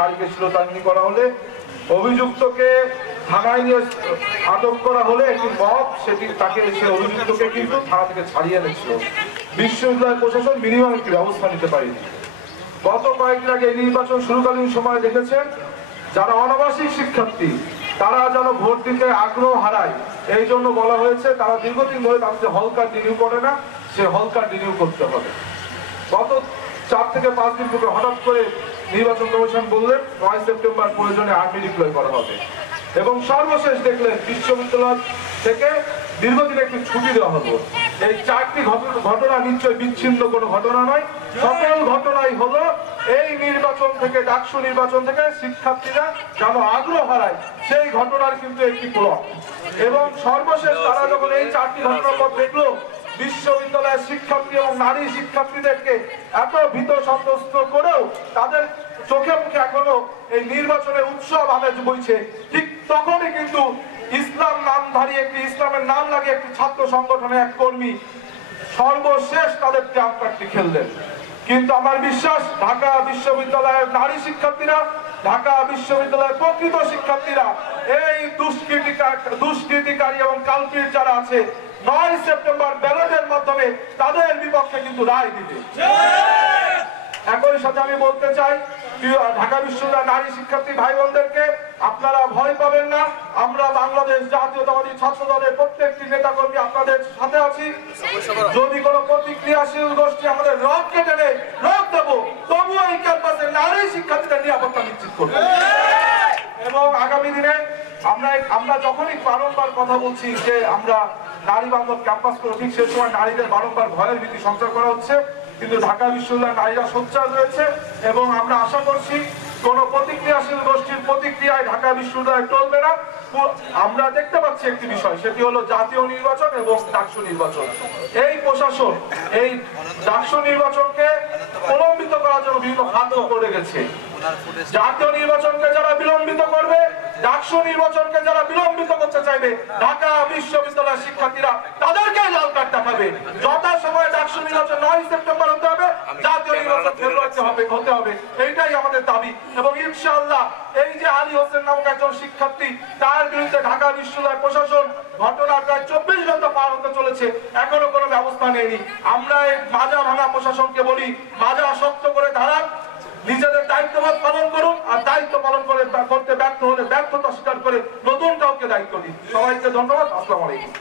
নারীকে শ্লীলতাহানি করা হলে অভিযুক্তকে থানায় নিয়ে আটক করা হলে একটি মব তাকে সে অভিযুক্তকে কিন্তু থানা থেকে ছাড়িয়ে এনেছিল। বিশ্ববিদ্যালয় প্রশাসন মিনিমাম একটি ব্যবস্থা নিতে পারেনি। গত কয়েকদিন আগে এই নির্বাচন শুরুকালীন সময় দেখেছেন যারা অনাবাসিক শিক্ষার্থী তারা যেন ভোট দিতে আগ্রহ হারায়, এই জন্য বলা হয়েছে তারা দীর্ঘদিন ধরে তাদের হল কার্ড রিনিউ করে না, সে হল কার্ড রিনিউ করতে হবে। গত 4 থেকে 5 দিন পূর্বে হঠাৎ করে নির্বাচন কমিশন বললেন 9 সেপ্টেম্বর প্রয়োজনে আর্মি ডিপ্লয় করা হবে এবং সর্বশেষ দেখলেন বিশ্ববিদ্যালয় থেকে দীর্ঘদিন একটি ছুটি দেওয়া হলো। এই 4টি ঘটনা নিশ্চয় বিচ্ছিন্ন কোনো ঘটনা নয়, সকল ঘটনাই হলো এই নির্বাচন থেকে ডাকসু নির্বাচন থেকে শিক্ষার্থীরা যেন আগ্রহ হারায় সেই ঘটনার কিন্তু একটি প্লট। এবং সর্বশেষ তারা যখন এই 4টি ঘটনার পর দেখলো বিশ্ববিদ্যালয়ের শিক্ষার্থী এবং নারী শিক্ষার্থীদেরকে এত ভীত সন্ত্রস্ত করেও তাদের চোখে মুখে এখনো এই নির্বাচনের উৎসব আমেজ বইছে, ঠিক তখনই কিন্তু ইসলাম নামধারী একটি ইসলামের নাম লাগিয়ে একটি ছাত্র সংগঠনের এক কর্মী সর্বশেষ তাদের ট্রাম্প কার্ডটি খেললেন। কিন্তু আমার বিশ্বাস ঢাকা বিশ্ববিদ্যালয়ের নারী শিক্ষার্থীরা, ঢাকা বিশ্ববিদ্যালয়ের প্রকৃত শিক্ষার্থীরা এই দুষ্কৃতিকারী এবং কালপিট যারা আছে 9 সেপ্টেম্বর ব্যালটের মাধ্যমে তাদের বিপক্ষে কিন্তু রায় দিবে। একই সাথে আমি বলতে চাই ঢাকা বিশ্ববিদ্যালয়ের নারী শিক্ষার্থী ভাই বোনদেরকে, আপনারা ভয় পাবেন না। আমরা বাংলাদেশ জাতীয়তাবাদী ছাত্র দলের প্রত্যেকটি নেতাকর্মী আপনাদের সাথে আছি। যদি কোনো প্রতিক্রিয়াশীল গোষ্ঠী আমাদের রক কেটে নেয়, রক দেবো, তবুও এই ক্যাম্পাসের নারী শিক্ষার্থীদের নিরাপত্তা নিশ্চিত করবো। এবং আগামী দিনে আমরা যখনই বারংবার কথা বলছি যে আমরা নারী বান্ধব ক্যাম্পাস করবো, ঠিক সে সময় নারীদের বারংবার ভয়ের ভীতি সঞ্চার করা হচ্ছে, কিন্তু ঢাকা বিশ্ববিদ্যালয়ের নারীরা সোচ্চার রয়েছে এবং আমরা আশা করছি কোন প্রতিক্রিয়াশীল গোষ্ঠীর প্রতিক্রিয়ায় ঢাকা বিশ্ববিদ্যালয় চলবে না। আমরা দেখতে পাচ্ছি একটি বিষয়, সেটি হলো জাতীয় নির্বাচন এবং ডাকসু নির্বাচন। এই প্রশাসন এই ডাকসু নির্বাচনকে প্রলম্বিত করার জন্য বিভিন্ন খাদ্য করে গেছে। জাতীয় নির্বাচনকে যারা বিলম্বিত করবে, ডাকসু নির্বাচনকে যারা বিলম্বিত করতে চাইবে, ঢাকা বিশ্ববিদ্যালয়ের শিক্ষার্থীরা তাদেরকে লাল কার্ড দেখাবে। যথাসময়ে ডাকসু নির্বাচন 9 সেপ্টেম্বর হতে হবে, জাতীয় নির্বাচন ফেব্রুয়ারিতে হতে হবে, এইটাই আমাদের দাবি। এবং ইনশাআল্লাহ এই যে আলী হোসেন নামক একজন শিক্ষার্থী, তার বিরুদ্ধে ঢাকা বিশ্ববিদ্যালয় প্রশাসন ঘটনার প্রায় 24 ঘন্টা পার হতে চলেছে, এখনো কোনো ব্যবস্থা নেয়নি। আমরা এই মাজা ভাঙা প্রশাসনকে বলি, মাজা শক্ত করে দাঁড়ান, নিজেদের দায়িত্ববোধ পালন করুন, আর দায়িত্ব পালন করতে ব্যর্থ হলে ব্যর্থতা স্বীকার করে নতুন কাউকে দায়িত্ব দিন। সবাইকে ধন্যবাদ। আসসালামু আলাইকুম।